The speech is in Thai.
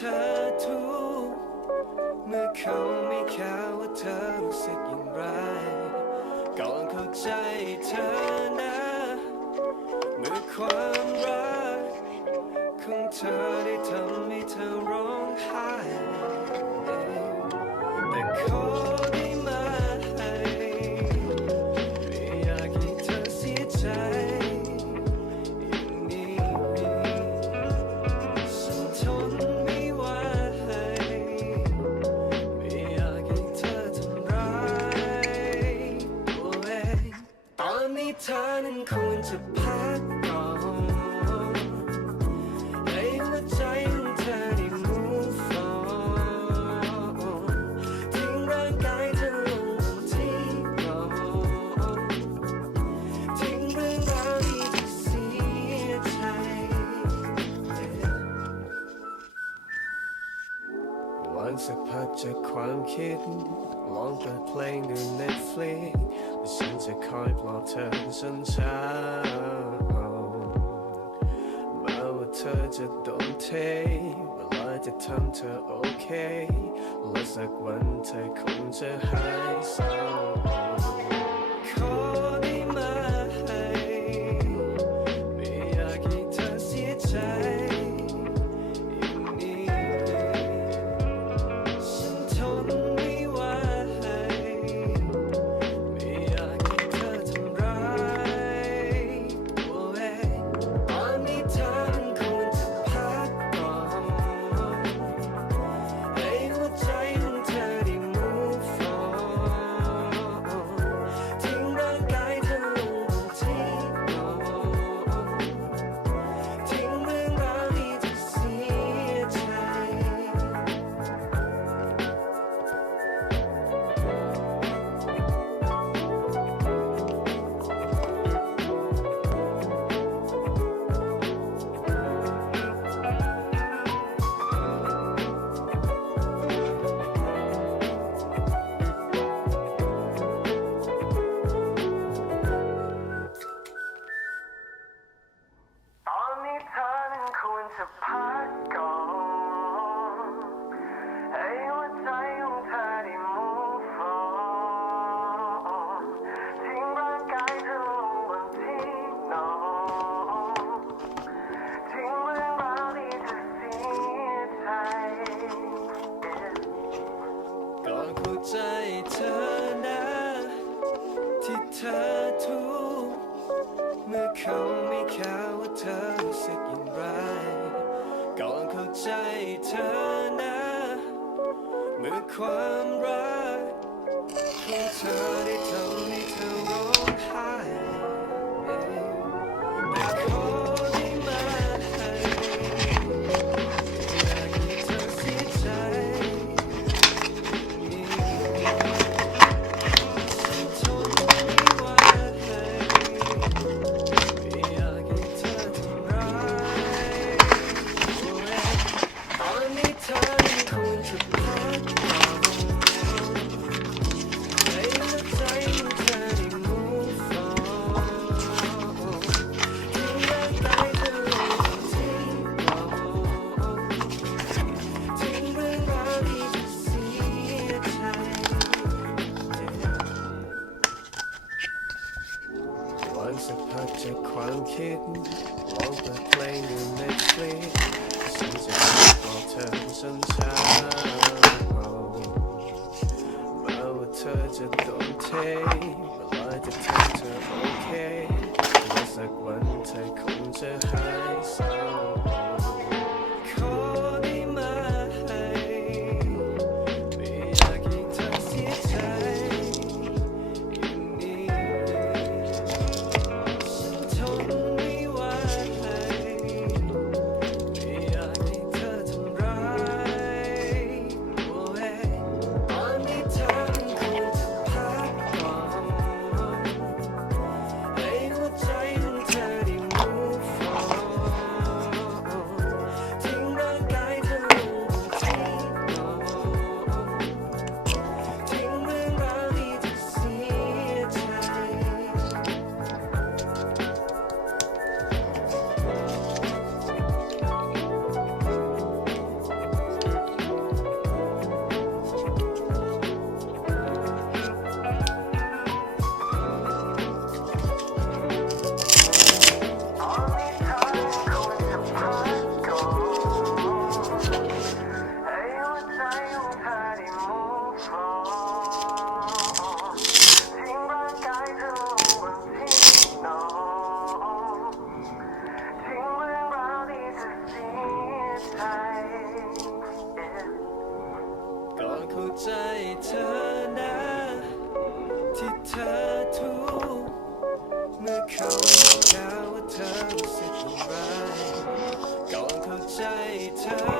ธอทุกเมื่อเขาไม่แค่ว่าเธอรู้สึกอย่างไรก่อนเข้าใจเธอนะเมื่อความรักของเธอได้ทำให้เธอร้องไห้แต่ขอได้ไหมไม่อยากให้เธอเสียใจอย่างนี้ฉันทนไม่ไหวไม่อยากให้เธอทำร้ายตัวเองตอนนี้เธอนั้นควรจะพักก่อนให้หัวใจของเธอได้ move on ทิ้งร่างกายเธอลงบนที่นอนทิ้งเรื่องราวที่จะเสียใจวันสักพักจากความคิดลองเปิดเพลงดู Netflix และฉันจะคอยปลอบเธอจนเช้าแม้ว่าเธอจะโดนเทเวลาจะทำเธอโอเคและสักวันเธอคงจะหายเศร้าขอได้ไหมไม่อยากให้เธอเสียใจอย่างนี้ฉันทนไม่ไหวไม่อยากให้เธอทำร้ายตัวเองตอนนี้เธอนั้นควรจะพักก่อนให้หัวใจของเธอได้ move on ทิ้งร่างกายเธอลงบนที่นอนทิ้งเรื่องราวที่จะเสียใจตอนนี้เธอนั้นควรจะพักก่อนให้หัวใจของเธอได้ move on ทิ้งร่างกายเธอลงบนที่นอนทิ้งเรื่องราวที่จะเสียใจก่อนเข้าใจเธอนะที่เธอทุกข์เมื่อเขาไม่แค่ว่าเธอรู้สึกอย่างไรก่อนเข้าใจเธอนะเมื่อความรักของเธอได้ทำให้เธอร้องไห้แต่ขอได้ไหมไม่อยากให้เธอเสียใจฉันทนไม่ไหวไม่อยากให้เธอทำร้ายตัวเองตอนนี้เธอนั้นควรจะพักก่อนให้หัวใจของเธอได้ move on เข้าใจเธอนะที่เธอทุกข์เมื่อเขาไม่กล่าวว่าเธอรู้สึกอย่างไรก่อนเข้าใจเธอ